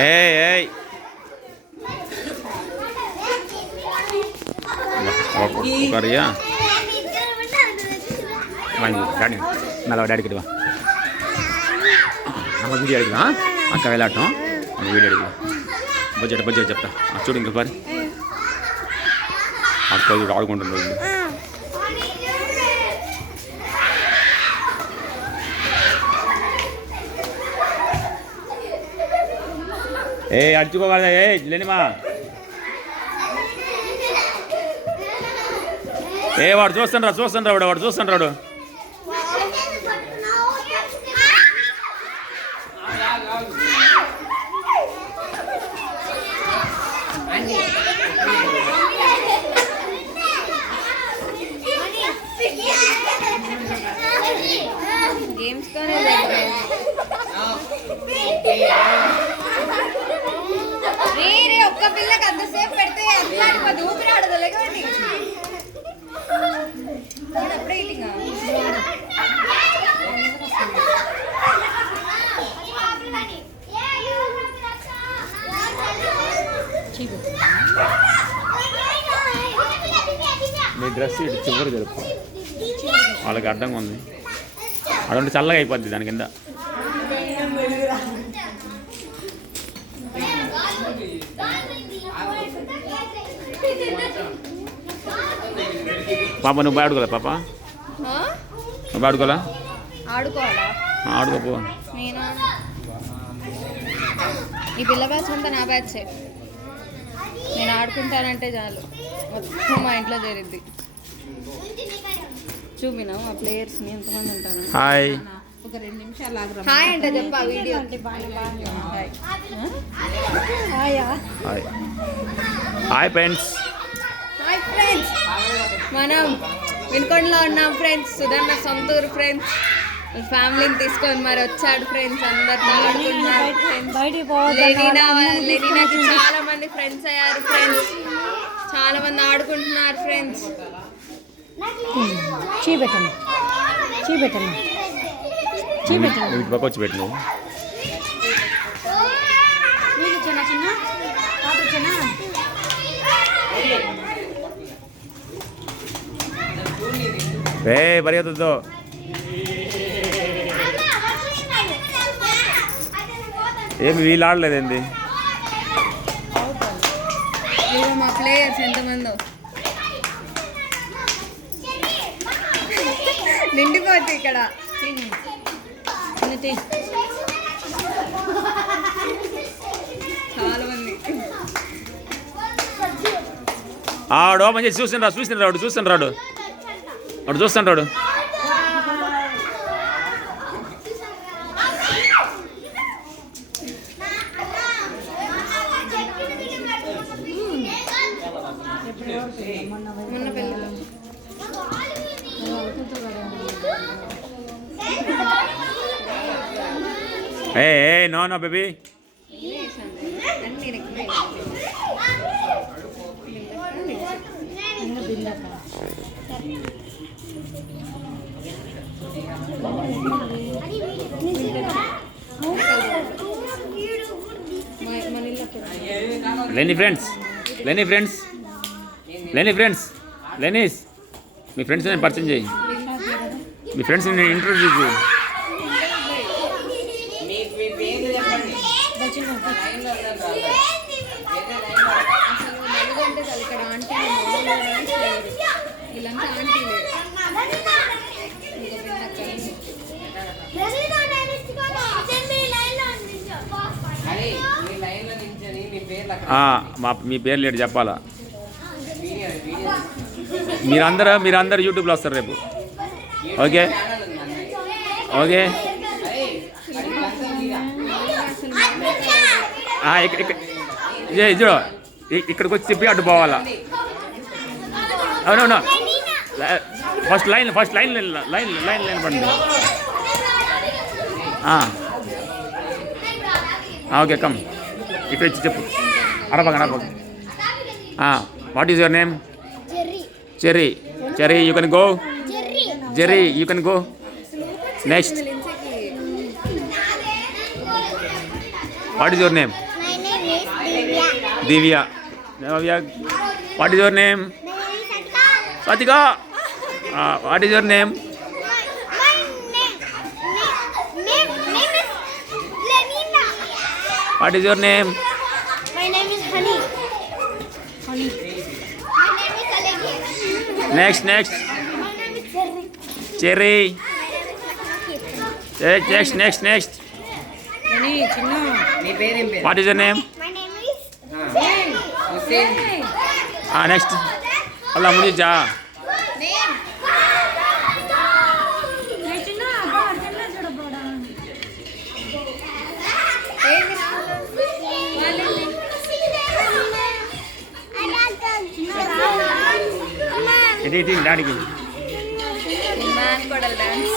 ఏయ్ కరియా డాడీ నల్ల డాడీకి ఇటువా వీడియో అడిగినా అక్క వెళ్ళాటం వీడియో అడిగినా బడ్జెట్ చెప్తా చూడు ఇంకా పరి అక్క ఆడుకుంటుంది ఏ అడుచుకోవాలి ఏ లేనిమా ఏ వాడు చూస్తాను వాడు చూస్తాను ఒక్క పిల్లకి అంతసేపు పెడితే అట్లా ఊపిరాడదు లేకపోతే అప్పుడే ఇటింగ్ మీ డ్రెస్ ఇటు చివరి జరుపు వాళ్ళకి అడ్డంగా ఉంది అటువంటి చల్లగా అయిపోద్ది దాని కింద పాప నువ్వు ఆడుకోలే పాప నువ్వు ఆడుకోవాలా ఆడుకోపో ఈ పిల్ల బ్యాచ్ అంతా నా బ్యాచ్ నేను ఆడుకుంటానంటే చాలు మొత్తం మా ఇంట్లో జరిద్ది చూపినా ఆ ప్లేయర్స్ని ఎంతమంది ఉంటారు హాయ్ ఒక 2 నిమిషాలు హాయ్ అంటే చెప్పా వీడియో హాయ్ ఫ్రెండ్స్ మనం వినుకొండలో ఉన్నాం ఫ్రెండ్స్. సుధన్న సొంతూరు ఫ్రెండ్స్. ఫ్యామిలీని తీసుకొని మరి వచ్చాడు ఫ్రెండ్స్. అందరితో ఆడుకుంటున్నారు ఫ్రెండ్స్. లెనినాకి చాలా మంది ఫ్రెండ్స్ అయ్యారు ఫ్రెండ్స్. చాలా మంది ఆడుకుంటున్నారు ఫ్రెండ్స్. పరిగెత్తద్దు. ఏమి వీళ్ళు ఆడలేదండి. మా ప్లేయర్స్ ఎంతమందో నిండిపోద్ది ఇక్కడ. చాలా మంది ఆడు మంచి చూస్తుంటాడు మొన్న పెళ్ళి నో బేబీ. లెనీ ఫ్రెండ్స్ లెనీస్ మీ ఫ్రెండ్స్ నేను పరిచయం చేయి. మీ ఫ్రెండ్స్ నేను ఇంట్రొడ్యూస్ చేయి. ఇక్కడ ఆంటీ వీళ్ళంతా ఆంటీలే. మీ పేర్లు ఏంటి చెప్పాలా? మీరందరూ యూట్యూబ్లో వస్తారు రేపు. ఓకే చూడు ఇక్కడికి వచ్చి చెప్పి అడ్డు పోవాలా. అవునవును ఫస్ట్ లైన్ పడండి. ఓకే కమ్ ఇక్కడ వచ్చి చెప్పు. అరబాగా what is your name? Cherry. You can go. Next what is your name? My name is Divya. Divya. Navya. What is your name? My name is Satika. Swathika. What is your name? My name is Lenina. What is your name? My name is Honey. My name is Alegi. Next next My name is Cherry. Cherry. My name is Sakit. Next next నీ పేరేం పేరు? What is your name? My name is Hussain. Next అలా ముందు జా. ఇది డాడీకి. కొడల్ dance.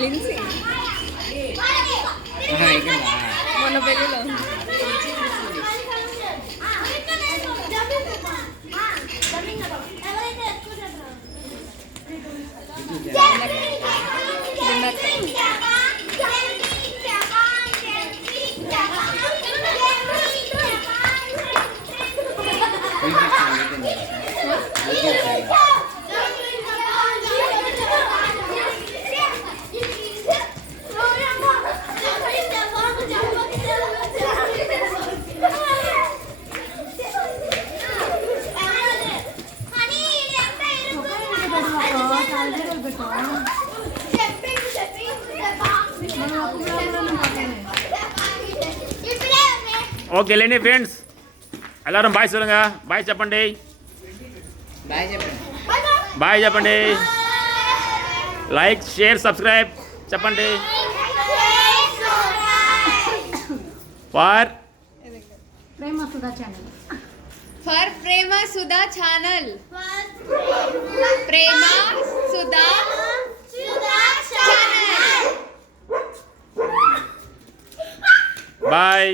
Lindsey ఇక్కడ రా. మొన్న పెళ్ళిలో ఓకే లేండి ఫ్రెండ్స్, எல்லாரும் బాయ్ சொல்லுங்க. బాయ్ చెప్పండి. బాయ్ చెప్పండి. బాయ్ చెప్పండి. లైక్ షేర్ సబ్స్క్రైబ్ చెప్పండి. For for Prema Sudha channel. Prema Sudha bye.